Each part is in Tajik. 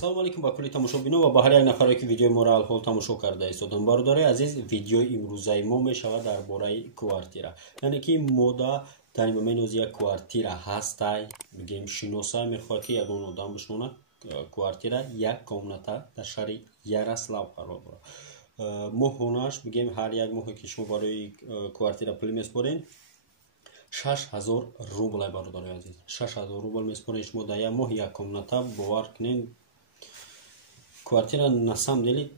Ассалому алейкум ба кулли тамошобино ва ба ҳар як нафаре ки видеои моро алҳол тамошо карда истодам. Бародари азиз, видеои имрӯзаи мо мешавад дар бораи квартира. Яъне ки мода дар менози як квартира ҳастай, бигем шиносай мехоҳад ки ягон одам бишнонад квартира як комната дар шаҳри Ярослав қарор дорад. Мо хонаш бигем ҳар як моҳе ки шумо барои квартира пули меспорен 6000 рубл бародари азиз. 6000 рубл меспорен шумо дар як моҳ як комната. Бовар кунед квартира на самом деле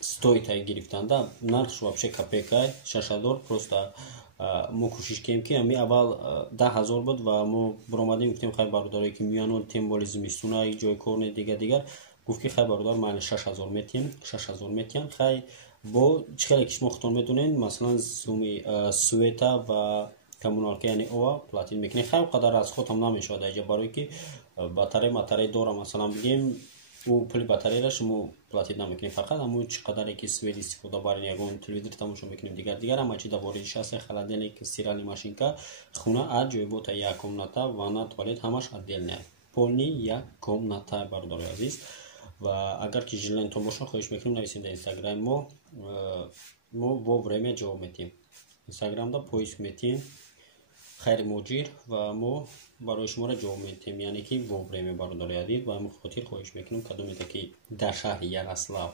стоит гирифтан, да, нарх вообще копейка 6000. Просто мо кӯшиш кардем ки ами аввал 10000 буд ва мо биромадем гуфтем хай бародаре ки миёнон тем боли зимистона ҷои кор не дигар гуфт ки хай бародар майли 6000 метиҳам хай бо чиқаре ки шумо худтон медонед масалан суми света ва коммуналка яъне ова платин мекунед. Хай қадар аз худам намешавад аҷа барое ки батарея дора масалан бигем у пули батареяро шумо платит намекунед, фақат аммо чӣ қадаре ки свет истифода барен ягон телевизор тамошо мекунем дигар ҳама чиз дар воридиш ҳаст, холодильник, стиральная машинка, хона аз ҷои бота як комната, ванна, туалет ҳамаш отдельная. Полни як комната бародари азиз. Ва агар ки жилентон боша хоҳиш мекунем нависед дар инстаграм мо во время ҷавоб метиҳем. Инстаграмда поиск метиҳем хайри муҷир ва мо барои шуморо ҷавоб метиҳем, яъне ки во время бародари азиз. Ба ҳамин хотир хоҳиш мекунем кадомеда ки дар шаҳри Ярослав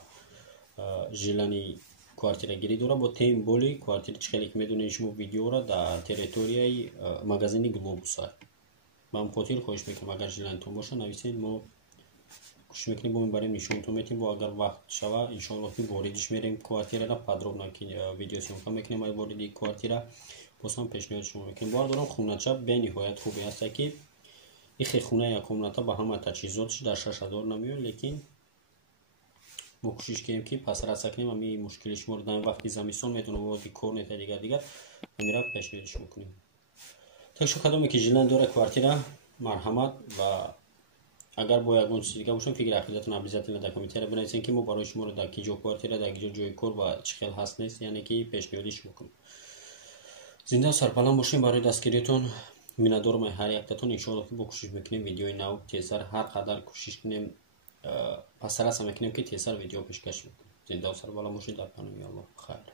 жилани квартирагирӣ дора бо тем боли квартира чӣ хеле ки медонед шумо видеоро дар территорияи магазини Глобуса. Ба ҳамин хотир хоҳиш мекунем агар жилантон боша нависед, мо кӯшиш мекунем бо мебарем нишонтон метиҳем, бо агар вақт шава иншоаллоҳ ки воридиш мерем квартирара подробно ки видео съёмка мекунем аз вориди квартира. Босам пешниҳод шумо мекунем. Бардорам хунача бениҳоят хуби аст ки ихе хуна як комната ба ҳама таҷҳизотш дар 6000 намеояд, лекин мо кӯшиш кардем ки пасраса кунем ами мушкили шуморо дар вақти замистон метавонам води кор нета дигар амира пешниҳодш мекунем. Так шу кадоме ки жилан дора квартира марҳамат ва агар бо ягон чиз дигар бошам фикри ақидатон обязательно дар комментария бинависед ки мо барои шуморо дар ки ҷо квартира дар ки ҷо ҷои кор ва чӣ хел ҳаст нест, яъне ки пешниҳодиш мекунем. Зинда сарбаланд бошем. Барои дастгиритон миннатдорам ҳар яктатон. Иншоаллоҳ ки бо кӯшиш мекунем видеои нав тезтар ҳар қадар кӯшиш кунем пасраса мекунем ки тезтар видео пешкаш мекунем. Зинда сарбаланд бошед. Дар паноҳи Аллоҳ. Хайр.